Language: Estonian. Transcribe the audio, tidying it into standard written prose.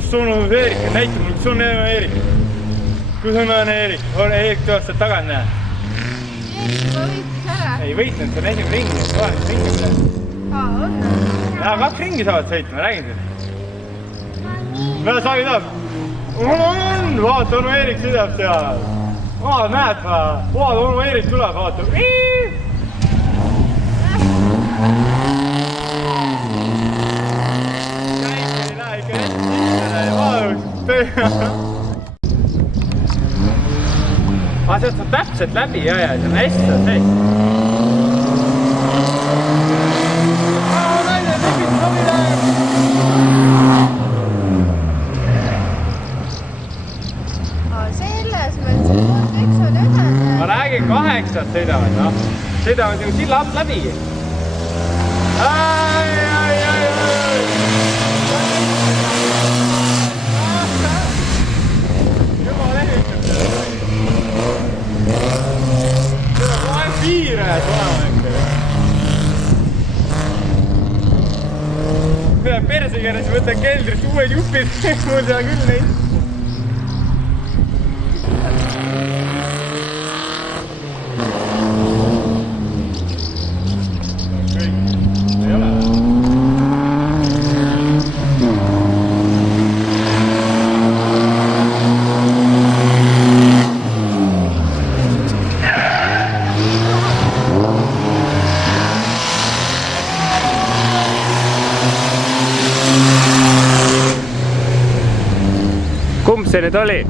kus on Eerik? Näita mulle, kus on Eerik? Kus on Eerik? Eerik tuleb sealt tagant, näe. Eerik juba võitis ära. Ei võitnud, see on esimene ring. Vahetus ringis. On. Ja, 2 ringi saavad sõitma, räägin teile. Mida Saavi tahab? Vaata, onu Eerik sõidab seal. Näed ma. Vaata, onu Eerik tuleb, vaata. Sealt saab täpselt läbi ja see on hästi sealt sees. Selles mõttes, üks on ühes. Ma räägin 8 sõidavad, noh. Sõidavad nagu silla alt läbi. Juba lehvitab seda. Seda kohe piirajad olema ikka. Peab persekeres võtta keldrist uued jupid. Mul seda küll neid. Kumb see nüüd oli?